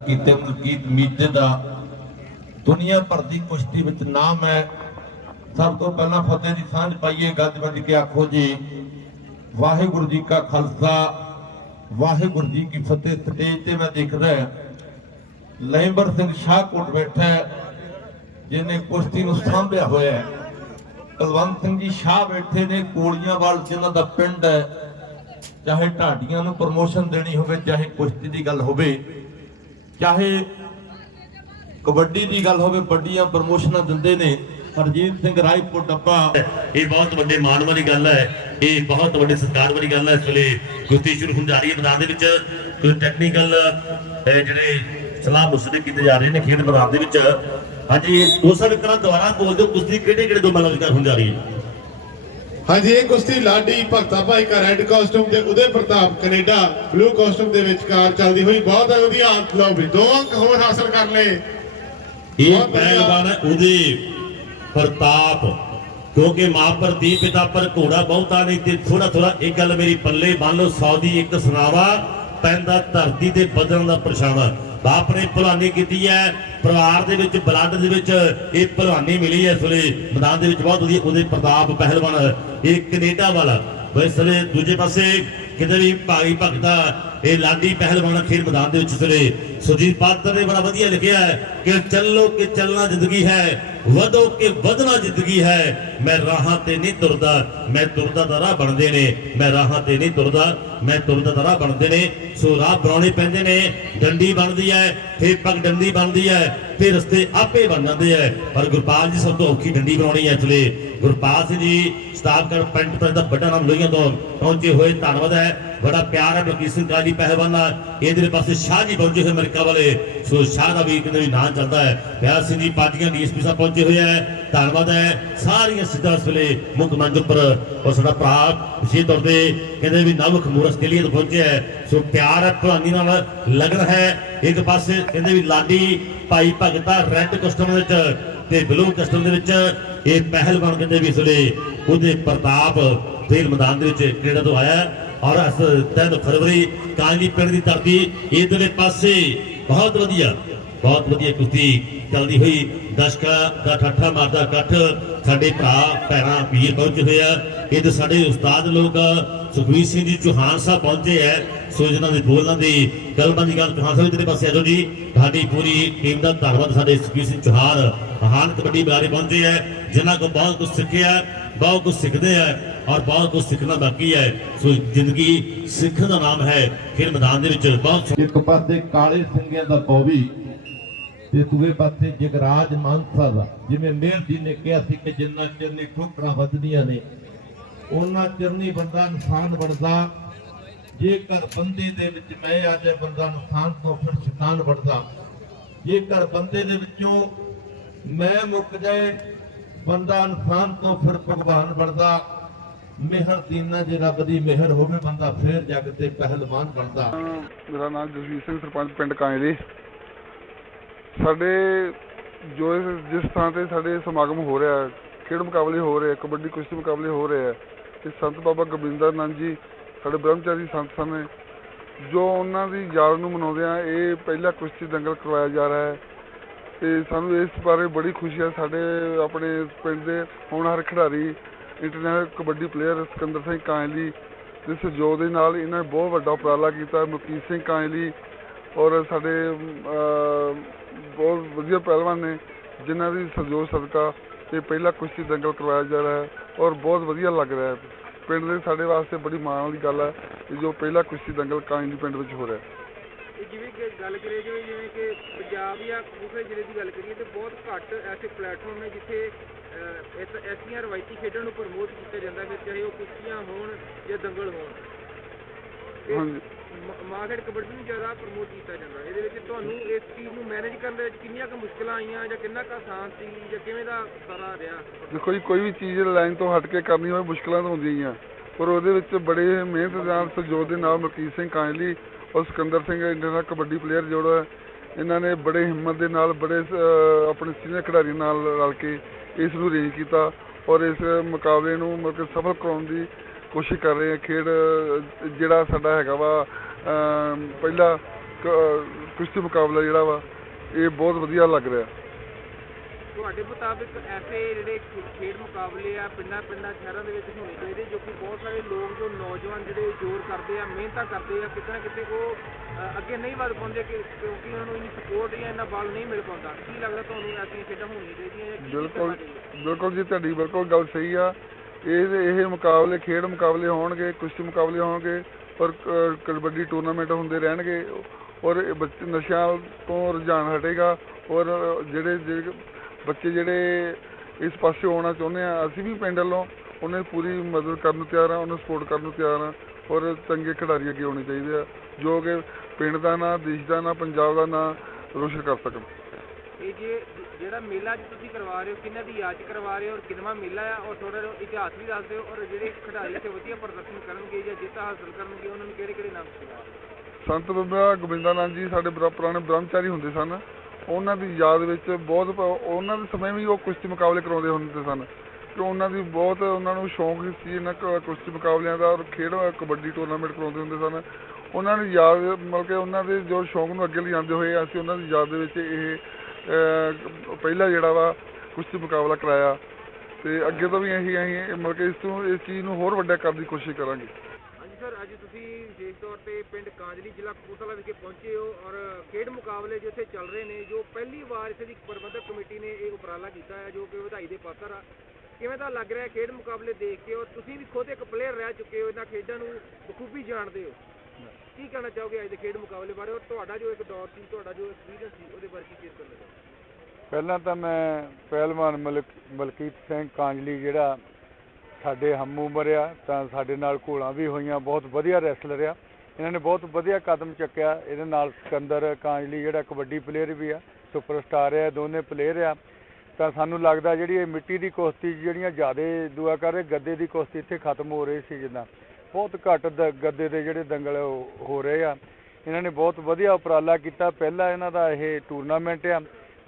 ਕੀਤੇ ਮਲਕੀਤ ਮੀਤੇ ਦਾ ਦੁਨੀਆ ਭਰ ਦੀ ਕੁਸ਼ਤੀ ਵਿੱਚ ਨਾਮ ਹੈ। ਸਭ ਤੋਂ ਪਹਿਲਾਂ ਫਤਿਹ ਦੀ ਸਾਂਝ ਪਾਈਏ, ਗੱਜ ਵੱਜ ਕੇ ਆਖੋ ਜੀ, ਵਾਹਿਗੁਰੂ ਜੀ ਕਾ ਖਾਲਸਾ, ਵਾਹਿਗੁਰੂ ਜੀ ਕੀ ਫਤਿਹ। ਸਟੇਜ ਤੇ ਮੈਂ ਦੇਖਦਾ ਲੈਂਬਰ ਸਿੰਘ ਸ਼ਾਹ ਕੋਟ ਬੈਠਾ ਜਿਹਨੇ ਕੁਸ਼ਤੀ ਨੂੰ ਸਾਂਭਿਆ ਹੋਇਆ ਹੈ। ਕੁਲਵੰਤ ਸਿੰਘ ਜੀ ਸ਼ਾਹ ਬੈਠੇ ਨੇ ਕੋਲੀਆਂਵਾਲ ਜਿਨ੍ਹਾਂ ਦਾ ਪਿੰਡ ਹੈ, ਚਾਹੇ ਢਾਡੀਆਂ ਨੂੰ ਪ੍ਰਮੋਸ਼ਨ ਦੇਣੀ ਹੋਵੇ, ਚਾਹੇ ਕੁਸ਼ਤੀ ਦੀ ਗੱਲ ਹੋਵੇ। ਚਾਹੇ ਕਬੱਡੀ ਦੀ ਗੱਲ ਹੋਵੇ, ਵੱਡੀਆਂ ਪ੍ਰਮੋਸ਼ਨਾਂ ਦਿੰਦੇ ਨੇ, ਹਰਜੀਤ ਸਿੰਘ ਰਾਏਪੁਰ ਡੱਬਾ। ਇਹ ਬਹੁਤ ਵੱਡੇ ਮਾਣ ਵਾਲੀ ਗੱਲ ਹੈ। ਇਹ ਬਹੁਤ ਵੱਡੇ ਸਤਿਕਾਰ ਵਾਲੀ ਗੱਲ ਹੈ। ਇਸ ਵੇਲੇ ਕੁਸ਼ਤੀ ਸ਼ੁਰੂ ਹੋਣ ਜਾ ਰਹੀ ਹੈ ਮੈਦਾਨ ਦੇ ਵਿੱਚ। ਕੁਝ ਟੈਕਨੀਕਲ ਜਿਹੜੇ ਸਲਾਹ ਮੁਸਲੇ ਕੀਤੇ ਜਾ ਰਹੇ ਨੇ ਖੇਡ ਮੈਦਾਨ ਦੇ ਵਿੱਚ। ਹਾਂਜੀ ਦੋਸਤਾਂ ਵਿਕਰਾਂ ਦੁਆਰਾ ਬੋਲ ਦਿਓ ਕੁਸ਼ਤੀ ਕਿਹੜੇ ਕਿਹੜੇ ਦੋ ਮੈਦਾਨ ਵਿੱਚ ਹੋਣ ਜਾ ਰਹੀ ਹੈ? ਹਾਂਜੀ ਇਹ ਕੁਸ਼ਤੀ ਲਾਡੀ ਭਗਤਾ ਭਾਈ ਕਾ ਰੈੱਡ ਕਾਸਟਿਊਮ ਤੇ ਉਦੇ ਪ੍ਰਤਾਪ ਕੈਨੇਡਾ ਬਲੂ ਕਾਸਟਿਊਮ ਦੇ ਵਿਚਕਾਰ ਚੱਲਦੀ ਹੋਈ ਬਹੁਤ ਵਧੀਆ ਲਓ ਵੀ ਦੋ ਅੰਕ ਹੋਰ ਹਾਸਲ ਕਰ ਲਏ ਇਹ। ਪਹਿਲਵਾਨ ਹੈ ਉਹਦੇ ਪ੍ਰਤਾਪ ਕਿਉਂਕਿ ਮਾਂ ਪਰ ਦੀ ਪਿਤਾ ਪਰ ਘੋੜਾ ਬਹੁਤਾ ਨਹੀਂ ਤੇ ਥੋੜਾ ਥੋੜਾ ਇੱਕ ਗੱਲ ਮੇਰੀ ਪੱਲੇ ਬੰਨ ਲਓ ਸੌ ਦੀ ਇੱਕ ਸੁਣਾਵਾ ਪੈਂਦਾ ਧਰਤੀ ਤੇ ਬਦਲਣ ਦਾ ਪਰਛਾਵਾਂ ਬਾਪ ਨੇ ਭਲਵਾਨੀ ਕੀਤੀ ਹੈ। ਪਰਿਵਾਰ ਦੇ ਵਿੱਚ, ਬਲੱਡ ਦੇ ਵਿੱਚ ਇਹ ਭਲਵਾਨੀ ਮਿਲੀ ਹੈ ਇਸ ਵੇਲੇ। ਮੈਦਾਨ ਦੇ ਵਿੱਚ ਬਹੁਤ ਵਧੀਆ ਉਹਦੇ ਪ੍ਰਤਾਪ ਪਹਿਲਵਾਨ, ਇਹ ਕੈਨੇਡਾ ਵਾਲਾ। ਵੈਸੇ ਦੂਜੇ ਪਾਸੇ ਕਿਤੇ ਵੀ ਭਾਈ ਭਗਤਾ ਇਹ ਲਾਡੀ ਪਹਿਲਵਾਨ ਖੇਡ ਮੈਦਾਨ ਦੇ ਵਿੱਚ ਸਰੇ ਸੁਜੀਤ ਪਾਤਰ ਨੇ ਬੜਾ ਵਧੀਆ ਲਿਖਿਆ ਹੈ ਕਿ ਚੱਲੋ ਕਿ ਚੱਲਣਾ ਜ਼ਿੰਦਗੀ ਹੈ, ਵਧੋ ਕਿ ਵਧਣਾ ਜ਼ਿੰਦਗੀ ਹੈ। ਮੈਂ ਰਾਹਾਂ ਤੇ ਨਹੀਂ ਤੁਰਦਾ, ਮੈਂ ਤੁਰਦਾ ਦਾ ਰਾਹ ਬਣਦੇ ਨੇ। ਮੈਂ ਰਾਹਾਂ ਤੇ ਨਹੀਂ ਤੁਰਦਾ, ਮੈਂ ਤੁਰਦਾ ਦਾ ਰਾਹ ਬਣਦੇ ਨੇ। ਸੋ ਰਾਹ ਬਣਾਉਣੇ ਪੈਂਦੇ ਨੇ, ਡੰਡੀ ਬਣਦੀ ਹੈ, ਫਿਰ ਪੱਗ ਡੰਡੀ ਬਣਦੀ ਹੈ, ਫਿਰ ਰਸਤੇ ਆਪੇ ਬਣ ਜਾਂਦੇ ਹੈ। ਪਰ ਗੁਰਪਾਲ ਜੀ ਸਭ ਤੋਂ ਔਖੀ ਡੰਡੀ ਬਣਾਉਣੀ ਹੈ ਇਸਲੇ ਗੁਰਪਾਲ ਸਿੰਘ ਜੀ ਸਟਾਫਗੜ ਪਿੰਡ ਪਿੰਡ ਦਾ ਵੱਡਾ ਨਾਮ ਲੋਹੀਆਂ ਤੋਂ ਪਹੁੰਚੇ ਹੋਏ ਧੰਨਵਾਦ ਹੈ। ਬੜਾ ਪਿਆਰ ਹੈ ਬਲਕੀਤ ਸਿੰਘ ਕਾਲੀ ਪਹਿਲਵਾਨਾ ਇਧਰੇ ਪਾਸੇ ਸ਼ਾਹ ਜੀ ਪਹੁੰਚੇ ਹੋਏ ਅਮਰੀਕਾ ਵਾਲੇ ਸੋ ਸ਼ਾਹ ਦਾ ਵੀ ਕਹਿੰਦੇ ਵੀ ਨਾਂ ਚੱਲਦਾ ਹੈ ਪਿਆਰ ਸਿੰਘ ਜੀ ਪਾਰਟੀਆਂ ਡੀਐਸਪੀ ਸਾਹਿਬ ਪਹੁੰਚੇ ਹੋਏ ਹੈ ਧੰਨਵਾਦ ਹੈ ਸਾਰੀਆਂ ਸਿੱਧਾ ਇਸ ਵੇਲੇ ਮੁੱਖ ਮੰਚ ਉੱਪਰ ਔਰ ਸਾਡਾ ਭਰਾ ਵਿਸ਼ੇਸ਼ ਤੌਰ ਤੇ ਕਹਿੰਦੇ ਵੀ ਨਵ ਖਮੂਰ ਆਸਟ੍ਰੇਲੀਆ ਤੋਂ ਪਹੁੰਚਿਆ ਹੈ ਸੋ ਪਿਆਰ ਹੈ ਭਲਾਨੀ ਨਾਲ ਲਗਨ ਹੈ ਇੱਕ ਪਾਸੇ ਕਹਿੰਦੇ ਵੀ ਲਾਡੀ ਭਾਈ ਭਗਤਾ ਰੈੱਡ ਕਸਟਮ ਵਿੱਚ ਤੇ ਬਲੂ ਕਸਟਮ ਦੇ ਵਿੱਚ ਇਹ ਪਹਿਲਵਾਨ ਕਹਿੰਦੇ ਵੀ ਇਸ ਵੇਲੇ ਉਹਦੇ ਪ੍ਰਤਾਪ ਫੇਰ ਮੈਦਾਨ ਦੇ ਵਿੱਚ ਕੈਨੇਡਾ ਤੋਂ ਆਇਆ ਔਰ ਇਸ 3 ਫਰਵਰੀ ਕਾਂਜੀ ਪਿੰਡ ਦੀ ਧਰਤੀ, ਇਧਰਲੇ ਪਾਸੇ ਬਹੁਤ ਵਧੀਆ ਬਹੁਤ ਵਧੀਆ ਕੁਸ਼ਤੀ ਚੱਲਦੀ ਹੋਈ। ਦਰਸ਼ਕਾਂ ਦਾ ਠੱਠਾ ਮਾਰਦਾ ਇਕੱਠ, ਸਾਡੇ ਭਰਾ, ਭੈਣਾਂ, ਵੀਰ ਪਹੁੰਚੇ ਹੋਏ ਆ। ਇਹਦੇ ਸਾਡੇ ਉਸਤਾਦ ਲੋਕ ਸੁਖਵੀਰ ਸਿੰਘ ਜੀ ਚੌਹਾਨ ਸਾਹਿਬ ਪਹੁੰਚੇ ਐ ਸੋ ਜਿਹਨਾਂ ਦੇ ਬੋਲਾਂ ਦੀ ਕਲਮਾਂ ਦੀ ਗੱਲ ਚੌਹਾਨ ਸਾਹਿਬ ਤੇਰੇ ਪਾਸੇ ਆਜੋ ਜੀ। ਸਾਡੀ ਪੂਰੀ ਟੀਮ ਦਾ ਧੰਨਵਾਦ, ਸਾਡੇ ਸੁਖਵੀਰ ਸਿੰਘ ਚੌਹਾਨ ਮਹਾਨ ਕਬੱਡੀ ਬਾਰੇ ਪਹੁੰਚੇ ਐ ਜਿਨ੍ਹਾਂ ਕੋ ਬਹੁਤ ਕੁਝ ਸਿੱਖਿਆ, ਬਹੁਤ ਕੁਝ ਸਿੱਖਦੇ ਆ। ਔਰ ਬਹੁਤ ਕੁਝ ਸਿੱਖਣਾ ਬਾਕੀ ਹੈ। ਸੋ ਜ਼ਿੰਦਗੀ ਸਿੱਖ ਦਾ ਨਾਮ ਹੈ। ਖੇਡ ਮੈਦਾਨ ਦੇ ਵਿੱਚ ਬਹੁਤ ਇੱਕ ਪਾਸੇ ਕਾਲੇ ਸਿੰਘਿਆਂ ਦਾ ਬੌਵੀ ਤੇ ਦੂਏ ਪਾਸੇ ਜਗਰਾਜ ਮਾਨਸਾ ਦਾ। ਜਿਵੇਂ ਮੇਰ ਜੀ ਨੇ ਕਿਹਾ ਸੀ ਕਿ ਜਿੰਨਾ ਚਿਰ ਨਹੀਂ ਠੋਕਰਾਂ ਵੱਜਦੀਆਂ ਨੇ ਉਹਨਾਂ ਚਿਰ ਨਹੀਂ ਬੰਦਾ ਇਨਸਾਨ ਬਣਦਾ। ਜੇਕਰ ਬੰਦੇ ਦੇ ਵਿੱਚ ਮੈਂ ਆ ਜਾਏ, ਬੰਦਾ ਇਨਸਾਨ ਤੋਂ ਫਿਰ ਸ਼ੈਤਾਨ ਬਣਦਾ। ਜੇਕਰ ਬੰਦੇ ਦੇ ਵਿੱਚੋਂ ਮੈਂ ਮੁੱਕ ਜਾਏ, ਬੰਦਾ ਇਨਸਾਨ ਤੋਂ ਫਿਰ ਭਗਵਾਨ ਬਣਦਾ। ਮਿਹਰ ਦੀਨਾ ਜੇ ਰੱਬ ਦੀ ਮਿਹਰ ਹੋਵੇ ਬੰਦਾ ਫਿਰ ਜੱਗ ਤੇ ਪਹਿਲਵਾਨ ਬਣਦਾ। ਮੇਰਾ ਨਾਮ ਜਸਵੀਰ ਸਿੰਘ ਸਰਪੰਚ ਪਿੰਡ ਕਾਂਜਲੀ ਸਾਡੇ ਜੋ ਜਿਸ ਥਾਂ ਤੇ ਸਾਡੇ ਸਮਾਗਮ ਹੋ ਰਿਹਾ ਹੈ, ਖੇਡ ਮੁਕਾਬਲੇ ਹੋ ਰਹੇ ਕਬੱਡੀ ਕੁਸ਼ਤੀ ਮੁਕਾਬਲੇ ਹੋ ਰਹੇ ਹੈ ਤੇ ਸੰਤ ਬਾਬਾ ਗੋਬਿੰਦਰ ਨੰਦ ਜੀ ਸਾਡੇ ਬ੍ਰਹਮਚਾਰੀ ਸੰਤ ਸਨ ਜੋ ਉਹਨਾਂ ਦੀ ਯਾਦ ਨੂੰ ਮਨਾਉਂਦੇ ਆ ਇਹ ਪਹਿਲਾ ਕੁਸ਼ਤੀ ਦੰਗਲ ਕਰਵਾਇਆ ਜਾ ਰਿਹਾ ਹੈ। ਤੇ ਸਾਨੂੰ ਇਸ ਬਾਰੇ ਬੜੀ ਖੁਸ਼ੀ ਹੈ ਸਾਡੇ ਆਪਣੇ ਪਿੰਡ ਦੇ ਹੋਣਹਾਰ ਖਿਡਾਰੀ ਇੰਟਰਨੈਸ਼ਨਲ ਕਬੱਡੀ ਪਲੇਅਰ ਸਿਕੰਦਰ ਸਿੰਘ ਕਾਂਜਲੀ ਦੇ ਸਹਿਯੋਗ ਦੇ ਨਾਲ ਇਹਨਾਂ ਨੇ ਬਹੁਤ ਵੱਡਾ ਉਪਰਾਲਾ ਕੀਤਾ, ਮਲਕੀਤ ਸਿੰਘ ਕਾਂਜਲੀ ਔਰ ਸਾਡੇ ਬਹੁਤ ਵਧੀਆ ਪਹਿਲਵਾਨ ਨੇ, ਜਿਨ੍ਹਾਂ ਦੀ ਸਹਿਯੋਗ ਸਦਕਾ ਇਹ ਪਹਿਲਾ ਕੁਸ਼ਤੀ ਦੰਗਲ ਕਰਵਾਇਆ ਜਾ ਰਿਹਾ ਹੈ ਔਰ ਬਹੁਤ ਵਧੀਆ ਲੱਗ ਰਿਹਾ ਹੈ। ਪਿੰਡ ਦੇ ਸਾਡੇ ਵਾਸਤੇ ਬੜੀ ਮਾਣ ਵਾਲੀ ਗੱਲ ਹੈ ਕਿ ਜੋ ਪਹਿਲਾ ਕੁਸ਼ਤੀ ਦੰਗਲ ਕਾਂਜਲੀ ਪਿੰਡ ਵਿੱਚ ਹੋ ਰਿਹਾ ਹੈ। ਜਿਵੇਂ ਕਿ ਗੱਲ ਕਰੀਏ ਜਿਵੇਂ ਜਿਵੇਂ ਕਿ ਪੰਜਾਬ ਜਾਂ ਕਪੂਰਥਲੇ ਜ਼ਿਲ੍ਹੇ ਦੀ ਗੱਲ ਕਰੀਏ ਤੇ ਬਹੁਤ ਘੱਟ ਐਸੇ ਪਲੇਟਫਾਰਮ ਨੇ ਜਿੱਥੇ ਅਹ, ਇਸ ਐਸੀਆਂ ਰਵਾਇਤੀ ਖੇਡਾਂ ਨੂੰ ਪ੍ਰਮੋਟ ਕੀਤਾ ਜਾਂਦਾ ਫਿਰ ਚਾਹੇ ਉਹ ਕੁਸ਼ਤੀਆਂ ਹੋਣ ਜਾਂ ਦੰਗਲ ਹੋਣ। ਤੇ ਹਾਂਜੀ। ਮ- ਮਾਰਕੀਟ ਕਬੱਡੀ ਨੂੰ ਜ਼ਿਆਦਾ ਪ੍ਰਮੋਟ ਕੀਤਾ ਜਾਂਦਾ। ਇਹਦੇ ਵਿੱਚ ਤੁਹਾਨੂੰ ਇਸ ਚੀਜ਼ ਨੂੰ ਮੈਨੇਜ ਕਰਨ ਦੇ ਵਿੱਚ ਕਿੰਨੀਆਂ ਕੁ ਮੁਸ਼ਕਲਾਂ ਆਈਆਂ ਜਾਂ ਕਿੰਨਾ ਕੁ ਆਸਾਨ ਸੀ ਜਾਂ ਕਿਵੇਂ ਦਾ ਸਾਰਾ ਰਿਹਾ? ਦੇਖੋ ਜੀ ਕੋਈ ਵੀ ਚੀਜ਼ ਲਾਈਨ ਤੋਂ ਹਟ ਕੇ ਕਰਨੀ ਹੋਵੇ ਮੁਸ਼ਕਲਾਂ ਤਾਂ ਹੁੰਦੀਆਂ ਹੀ ਆ। ਪਰ ਉਹਦੇ ਵਿੱਚ ਬੜੇ ਮਿਹਨਤ ਨਾਲ ਸਹਿਯੋਗ ਦੇ ਨਾਲ ਮਲਕੀਤ ਸਿੰਘ ਕਾਂਜਲੀ ਔਰ ਸਿਕੰਦਰ ਸਿੰਘ ਇੰਡੀਆ ਕਬੱਡੀ ਪਲੇਅਰ ਜਿਹੜਾ ਹੈ, ਇਹਨਾਂ ਨੇ ਬੜੇ ਹਿੰਮਤ ਦੇ ਨਾਲ ਬੜੇ ਆਪਣੇ ਸੀਨੀਅਰ ਖਿਡਾਰੀਆਂ ਨਾਲ ਰਲ ਕੇ ਇਸ ਨੂੰ ਅਰੇਂਜ ਕੀਤਾ ਔਰ ਇਸ ਮੁਕਾਬਲੇ ਨੂੰ ਮਤਲਬ ਕਿ ਸਫਲ ਕਰਾਉਣ ਦੀ ਕੋਸ਼ਿਸ਼ ਕਰ ਰਹੇ ਆ। ਖੇਡ ਜਿਹੜਾ ਸਾਡਾ ਹੈਗਾ ਵਾ ਪਹਿਲਾ ਕ- ਕੁਸ਼ਤੀ ਮੁਕਾਬਲਾ ਜਿਹੜਾ ਵਾ ਇਹ ਬਹੁਤ ਵਧੀਆ ਲੱਗ ਰਿਹਾ। ਤੁਹਾਡੇ ਮੁਤਾਬਿਕ ਐਸੇ ਜਿਹੜੇ ਖੇਡ ਮੁਕਾਬਲੇ ਆ ਪਿੰਡਾਂ ਪਿੰਡਾਂ ਸ਼ਹਿਰਾਂ ਦੇ ਵਿੱਚ ਹੋਣੇ ਚਾਹੀਦੇ ਜੋ ਕਿ ਬਹੁਤ ਸਾਰੇ ਲੋਕ ਜੋ ਨੌਜਵਾਨ ਜਿਹੜੇ ਜ਼ੋਰ ਕਰਦੇ ਆ ਮਿਹਨਤਾਂ ਕਰਦੇ ਆ ਕਿਤੇ ਨਾ ਕਿਤੇ ਉਹ ਅੱਗੇ ਨਹੀਂ ਵਧ ਪਾਉਂਦੇ ਕਿ ਕਿਉਂਕਿ ਉਹਨਾਂ ਨੂੰ ਇੰਨੀ ਸਪੋਰਟ ਜਾਂ ਇੰਨਾ ਬਲ ਨਹੀਂ ਮਿਲ ਪਾਉਂਦਾ ਕੀ ਲੱਗਦਾ ਤੁਹਾਨੂੰ ਐਸੀਆਂ ਖੇਡਾਂ ਹੋਣੀਆਂ ਚਾਹੀਦੀਆਂ ਜਾਂ ਕੀ ਬਿਲਕੁਲ? ਬਿਲਕੁਲ ਜੀ ਤੁਹਾਡੀ ਬਿਲਕੁਲ ਗੱਲ ਸਹੀ ਆ ਇਹ ਇਹ ਮੁਕਾਬਲੇ ਖੇਡ ਮੁਕਾਬਲੇ ਹੋਣਗੇ ਕੁਸ਼ਤੀ ਮੁਕਾਬਲੇ ਹੋਣਗੇ ਔਰ ਕਬੱਡੀ ਟੂਰਨਾਮੈਂਟ ਹੁੰਦੇ ਰਹਿਣਗੇ ਔਰ ਇਹ ਬੱਚੇ ਨਸ਼ਿਆਂ ਤੋਂ ਰੁਝਾਨ ਹਟੇਗਾ ਔਰ ਜਿਹੜੇ ਜਿਹੜੇ ਬੱਚੇ ਜਿਹੜੇ ਇਸ ਪਾਸੇ ਆਉਣਾ ਚਾਹੁੰਦੇ ਆ ਅਸੀਂ ਵੀ ਪਿੰਡ ਵੱਲੋਂ ਉਹਨਾਂ ਦੀ ਪੂਰੀ ਮਦਦ ਕਰਨ ਨੂੰ ਤਿਆਰ ਆ ਉਹਨਾਂ ਨੂੰ ਸਪੋਰਟ ਕਰਨ ਨੂੰ ਤਿਆਰ ਆ ਔਰ ਚੰਗੇ ਖਿਡਾਰੀ ਅੱਗੇ ਆਉਣੇ ਚਾਹੀਦੇ ਆ ਜੋ ਕਿ ਪਿੰਡ ਦਾ ਨਾਂ ਦੇਸ਼ ਦਾ ਨਾਂ ਪੰਜਾਬ ਦਾ ਨਾਂ ਰੋਸ਼ਨ ਕਰ ਸਕਣ। ਇਹ ਜੇ ਜਿਹੜਾ ਮੇਲਾ ਅੱਜ ਤੁਸੀਂ ਕਰਵਾ ਰਹੇ ਹੋ ਕਿਹਨਾਂ ਦੀ ਯਾਦ 'ਚ ਕਰਵਾ ਰਹੇ ਹੋ ਔਰ ਕਿੰਨਵਾਂ ਮੇਲਾ ਆ ਔਰ ਥੋੜਾ ਜਿਹਾ ਇਤਿਹਾਸ ਵੀ ਦੱਸ ਦਿਓ ਔਰ ਜਿਹੜੇ ਖਿਡਾਰੀ ਇੱਥੇ ਵਧੀਆ ਪ੍ਰਦਰਸ਼ਨ ਕਰਨਗੇ ਜਾਂ ਜਿੱਤ ਹਾਸਲ ਕਰਨਗੇ ਉਹਨਾਂ ਨੂੰ ਕਿਹੜੇ ਕਿਹੜੇ ਨਾਮ? ਸਿਖਾ ਸੰਤ ਬਾਬਾ ਗੋਬਿੰਦਾਨੰਦ ਜੀ ਸਾਡੇ ਬੜਾ ਪੁਰਾਣੇ ਬ੍ਰਹਮਚਾਰੀ ਹੁੰਦੇ ਸਨ। ਉਹਨਾਂ ਦੀ ਯਾਦ ਵਿੱਚ ਬਹੁਤ ਪ- ਉਹਨਾਂ ਦੇ ਸਮੇਂ ਵੀ ਉਹ ਕੁਸ਼ਤੀ ਮੁਕਾਬਲੇ ਕਰਾਉਂਦੇ ਹੁੰਦੇ ਸਨ। ਕਿ ਉਹਨਾਂ ਦੀ ਬਹੁਤ ਉਹਨਾਂ ਨੂੰ ਸ਼ੌਂਕ ਸੀ ਇਹਨਾਂ ਕ- ਕੁਸ਼ਤੀ ਮੁਕਾਬਲਿਆਂ ਦਾ ਔਰ ਖੇਡ, ਕਬੱਡੀ ਟੂਰਨਾਮੈਂਟ ਕਰਾਉਂਦੇ ਹੁੰਦੇ ਸਨ। ਉਹਨਾਂ ਨੂੰ ਯਾਦ ਮਤਲਬ ਕਿ ਉਹਨਾਂ ਦੇ ਜੋ ਸ਼ੌਂਕ ਨੂੰ ਅੱਗੇ ਲਿਜਾਂਦੇ ਹੋਏ ਅਸੀਂ ਉਹਨਾਂ ਦੀ ਯਾਦ ਦੇ ਵਿੱਚ ਇਹ ਪਹਿਲਾ ਜਿਹੜਾ ਵਾ ਕੁਸ਼ਤੀ ਮੁਕਾਬਲਾ ਕਰਾਇਆ। ਤੇ ਅੱਗੇ ਤੋਂ ਵੀ ਅਸੀਂ ਅਸੀਂ ਮਤਲਬ ਕਿ ਇਸ ਤੋਂ, ਇਸ ਚੀਜ਼ ਨੂੰ ਹੋਰ ਵੱਡਾ ਕਰਨ ਦੀ ਕੋਸ਼ਿਸ਼ ਕਰਾਂਗੇ। ਅੱਜ ਤੁਸੀਂ ਵਿਸ਼ੇਸ਼ ਤੌਰ ਤੇ ਪਿੰਡ ਕਾਂਜਲੀ ਜ਼ਿਲ੍ਹਾ ਕਪੂਰਥਲਾ ਵਿਖੇ ਪਹੁੰਚੇ ਹੋ ਔਰ ਖੇਡ ਮੁਕਾਬਲੇ ਜੋ ਇੱਥੇ ਚੱਲ ਰਹੇ ਨੇ, ਜੋ ਪਹਿਲੀ ਵਾਰ ਇੱਥੇ ਦੀ ਪ੍ਰਬੰਧਕ ਕਮੇਟੀ ਨੇ ਇਹ ਉਪਰਾਲਾ ਕੀਤਾ ਹੈ, ਜੋ ਕਿ ਵਧਾਈ ਦੇ ਪਾਤਰ ਆ। ਕਿਵੇਂ ਦਾ ਲੱਗ ਰਿਹਾ ਖੇਡ ਮੁਕਾਬਲੇ ਦੇਖ ਕੇ ਔਰ ਤੁਸੀਂ ਵੀ ਖੁਦ ਇੱਕ ਪਲੇਅਰ ਰਹਿ ਚੁੱਕੇ ਹੋ, ਇਹਨਾਂ ਖੇਡਾਂ ਨੂੰ ਬਖੂਬੀ ਜਾਣਦੇ ਹੋ। ਕੀ ਕਹਿਣਾ ਚਾਹੋਗੇ ਅੱਜ ਦੇ ਖੇਡ ਮੁਕਾਬਲੇ ਬਾਰੇ ਔਰ ਤੁਹਾਡਾ ਜੋ ਇੱਕ ਦੌਰ ਸੀ, ਤੁਹਾਡਾ ਜੋ ਐਕਸਪੀਰੀਅੰਸ ਸੀ, ਉਹਦੇ ਬਾਰੇ ਕੀ ਸ਼ੇਅਰ ਕਰਨਾ ਚਾਹੋਗੇ? ਪਹਿਲਾਂ ਤਾਂ ਮੈਂ ਪਹਿਲਵਾਨ ਮਲਕ ਮਲਕੀਤ ਸਿੰਘ ਕਾਂਜਲੀ, ਜਿਹੜਾ ਸਾਡੇ ਹਮ ਉਮਰ ਆ, ਤਾਂ ਸਾਡੇ ਨਾਲ ਘੋਲਾਂ ਵੀ ਹੋਈਆਂ, ਬਹੁਤ ਵਧੀਆ ਰੈਸਲਰ ਆ। ਇਹਨਾਂ ਨੇ ਬਹੁਤ ਵਧੀਆ ਕਦਮ ਚੱਕਿਆ। ਇਹਦੇ ਨਾਲ ਸਿਕੰਦਰ ਕਾਂਜਲੀ ਜਿਹੜਾ ਕਬੱਡੀ ਪਲੇਅਰ ਵੀ ਆ ਸੁਪਰਸਟਾਰ ਆ, ਦੋਨੇ ਪਲੇਅਰ ਆ। ਤਾਂ ਸਾਨੂੰ ਲੱਗਦਾ ਜਿਹੜੀ ਇਹ ਮਿੱਟੀ ਦੀ ਕੁਸ਼ਤੀ ਜਿਹੜੀਆਂ ਜ਼ਿਆਦਾ ਦੁਆ ਕਰ ਰਹੇ, ਗੱਦੇ ਦੀ ਕੁਸ਼ਤੀ ਇੱਥੇ ਖਤਮ ਹੋ ਰਹੀ ਸੀ ਜਿੱਦਾਂ। ਬਹੁਤ ਘੱਟ ਦ- ਗੱਦੇ ਦੇ ਜਿਹੜੇ ਦੰਗਲ ਹੋ- ਹੋ ਰਹੇ ਆ। ਇਹਨਾਂ ਨੇ ਬਹੁਤ ਵਧੀਆ ਉਪਰਾਲਾ ਕੀਤਾ। ਪਹਿਲਾ ਇਹਨਾਂ ਦਾ ਇਹ ਟੂਰਨਾਮੈਂਟ ਆ।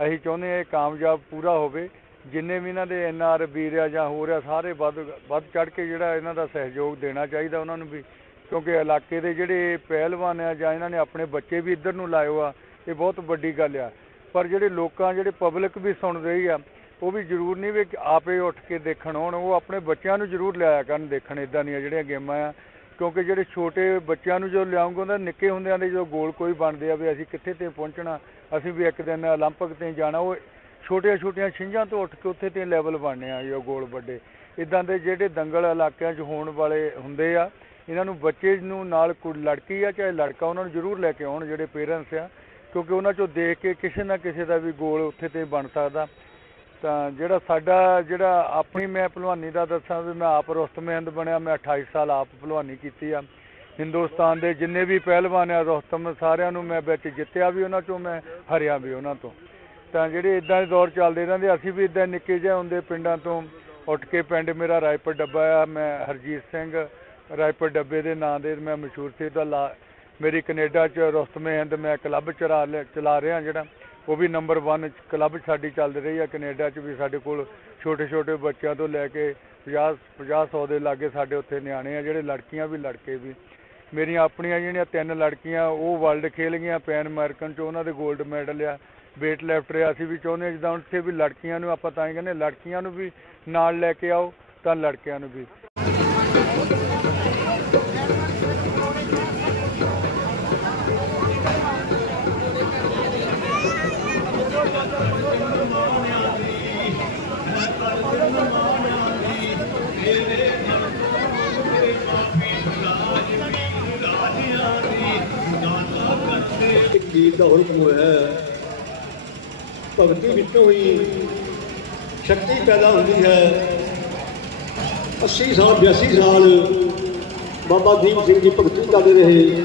ਅਸੀਂ ਚਾਹੁੰਦੇ ਹਾਂ ਇਹ ਕਾਮਯਾਬ ਪੂਰਾ ਹੋਵੇ। ਜਿੰਨੇ ਵੀ ਇਹਨਾਂ ਦੇ ਐਨ ਆਰ ਵੀਰ ਆ ਜਾਂ ਹੋਰ ਆ ਸਾਰੇ ਵੱਧ ਵੱਧ ਚੜ ਕੇ ਜਿਹੜਾ ਇਹਨਾਂ ਦਾ ਸਹਿਯੋਗ ਦੇਣਾ ਚਾਹੀਦਾ ਉਹਨਾਂ ਨੂੰ ਵੀ ਕਿਉਂਕਿ ਇਲਾਕੇ ਦੇ ਜਿਹੜੇ ਪਹਿਲਵਾਨ ਆ ਜਾਂ ਇਹਨਾਂ ਨੇ ਆਪਣੇ ਬੱਚੇ ਵੀ ਇੱਧਰ ਨੂੰ ਲਾਇਓ ਆ ਇਹ ਬਹੁਤ ਵੱਡੀ ਗੱਲ ਆ ਪਰ ਜਿਹੜੇ ਲੋਕਾਂ ਜਿਹੜੇ ਪਬਲਿਕ ਵੀ ਸੁਣ ਰਹੀ ਆ ਉਹ ਵੀ ਜ਼ਰੂਰ ਨਹੀਂ ਵੀ ਕਿ ਆਪੇ ਉੱਠ ਕੇ ਦੇਖਣ ਆਉਣ ਉਹ ਆਪਣੇ ਬੱਚਿਆਂ ਨੂੰ ਜ਼ਰੂਰ ਲਿਆਇਆ ਕਰਨ ਦੇਖਣ ਇਦਾਂ ਦੀਆਂ ਜਿਹੜੀਆਂ ਗੇਮਾਂ ਆ ਕਿਉਂਕਿ ਜਿਹੜੇ ਛੋਟੇ ਬੱਚਿਆਂ ਨੂੰ ਜੋ ਲਿਆਉਂਗੇ ਉਹਨਾਂ ਦੇ ਨਿੱਕੇ ਹੁੰਦਿਆਂ ਦੇ ਜੋ ਗੋਲ ਕੋਈ ਬਣਦੇ ਆ ਵੀ ਅਸੀਂ ਕਿੱਥੇ ਤੇ ਪਹੁੰਚਣਾ ਅਸੀਂ ਵੀ ਇੱਕ ਦਿਨ 올림픽 ਤੇ ਜਾਣਾ ਉਹ ਛੋਟੀਆਂ ਛੋਟੀਆਂ ਛਿੰਝਾਂ ਤੋਂ ਉੱਠ ਕੇ ਉੱਥੇ ਤੇ ਲੈਵਲ ਬਣਨੇ ਆ, ਜੋ ਗੋਲ ਵੱਡੇ। ਇਦਾਂ ਦੇ ਜਿਹੜੇ ਦੰਗਲ ਇਲਾਕਿਆਂ 'ਚ ਹੋਣ ਵਾਲੇ ਹੁੰਦੇ ਆ, ਇਹਨਾਂ ਨੂੰ ਬੱਚੇ ਨੂੰ ਨਾਲ ਕੋਈ ਲੜਕੀ ਆ ਚਾਹੇ ਲੜਕਾ, ਉਹਨਾਂ ਨੂੰ ਜ਼ਰੂਰ ਲੈ ਕੇ ਆਉਣ ਜਿਹੜੇ ਪੇਰੈਂਟਸ ਆ, ਕਿਉਂਕਿ ਉਹਨਾਂ 'ਚੋਂ ਦੇਖ ਕੇ ਕਿਸੇ ਨਾ ਕਿਸੇ ਦਾ ਵੀ ਗੋਲ ਉੱਥੇ ਤੇ ਬਣ ਸਕਦਾ। ਤਾਂ ਜਿਹੜਾ ਸਾਡਾ ਜਿਹੜਾ ਆਪਣੀ ਮੈਂ ਭਲਵਾਨੀ ਦਾ ਦੱਸਾਂ ਵੀ ਮੈਂ ਆਪ ਰੁਸਤਮਹਿੰਦ ਬਣਿਆ, ਮੈਂ 28 ਸਾਲ ਆਪ ਭਲਵਾਨੀ ਕੀਤੀ ਆ। ਹਿੰਦੁਸਤਾਨ ਦੇ ਜਿੰਨੇ ਵੀ ਪਹਿਲਵਾਨ ਆ ਰੁਸਤਮ, ਸਾਰਿਆਂ ਨੂੰ ਮੈਂ ਵਿੱਚ ਜਿੱਤਿਆ ਵੀ ਉਹਨਾਂ ਚੋਂ, ਮੈਂ ਹਰਿਆ ਵੀ ਉਹਨਾਂ ਤੋਂ। ਤਾਂ ਜਿਹੜੇ ਇਦਾਂ ਦੇ ਦੌਰ ਚੱਲਦੇ ਰਹਿੰਦੇ ਅਸੀਂ ਵੀ ਇਦਾਂ ਨਿੱਕੇ ਜਿਹੇ ਹੁੰਦੇ ਪਿੰਡਾਂ ਤੋਂ ਉੱਠ ਕੇ ਪਿੰਡ ਮੇਰਾ ਰਾਏਪੁਰ ਡੱਬਾ ਆ, ਮੈਂ ਹਰਜੀਤ ਸਿੰਘ ਰਾਏਪੁਰ ਡੱਬੇ ਦੇ ਨਾਂ ਦੇ, ਮੈਂ ਮਸ਼ਹੂਰ ਸੀ, ਤਾਂ ਲਾ ਮੇਰੀ ਕੈਨੇਡਾ ਚ ਰੁਸਤਮੇ ਹਿੰਦ ਮੈਂ ਕਲੱਬ ਚਲਾ ਲਿਆ- ਚਲਾ ਰਿਹਾ ਜਿਹੜਾ, ਉਹ ਵੀ ਨੰਬਰ 1 ਕਲੱਬ ਸਾਡੀ ਚੱਲ ਰਹੀ ਆ, ਕੈਨੇਡਾ ਚ ਵੀ ਸਾਡੇ ਕੋਲ ਛੋਟੇ ਛੋਟੇ ਬੱਚਿਆਂ ਤੋਂ ਲੈ ਕੇ 50 50 100 ਦੇ ਲਾਗੇ ਸਾਡੇ ਉੱਥੇ ਨਿਆਣੇ ਆ, ਜਿਹੜੇ ਲੜਕੀਆਂ ਵੀ ਲੜਕੇ ਵੀ। ਮੇਰੀਆਂ ਆਪਣੀਆਂ ਜਿਹੜੀਆਂ ਤਿੰਨ ਲੜਕੀਆਂ, ਉਹ ਵਰਲਡ ਖੇਲ ਗਈਆਂ ਪੈਨ ਅਮਰੀਕਨ ਚ ਉਹਨਾਂ ਦੇ 골ਡ ਮੈਡਲ ਆ ਵੇਟ ਲਿਫਟਰ ਆ, ਅਸੀਂ ਵੀ ਚਾਹੁੰਦੇ ਹਾਂ ਜਿੱਦਾਂ ਉੱਥੇ ਵੀ ਲੜਕੀਆਂ ਨੂੰ ਆਪਾਂ ਤਾਂ ਹੀ ਕਹਿੰਦੇ ਲੜਕੀਆਂ ਨੂੰ ਵੀ ਨਾਲ ਲੈ ਕੇ ਆਓ, ਤਾਂ ਲੜਕਿਆਂ ਨੂੰ ਵੀ। ਇੱਕ ਦਾ ਹੁਕਮ ਹੋਇਆ ਹੈ। ਭਗਤੀ ਵਿੱਚੋਂ ਹੀ ਸ਼ਕਤੀ ਪੈਦਾ ਹੁੰਦੀ ਹੈ। 80 ਸਾਲ 82 ਸਾਲ ਬਾਬਾ ਦੀਪ ਸਿੰਘ ਜੀ ਭਗਤੀ ਕਰਦੇ ਰਹੇ।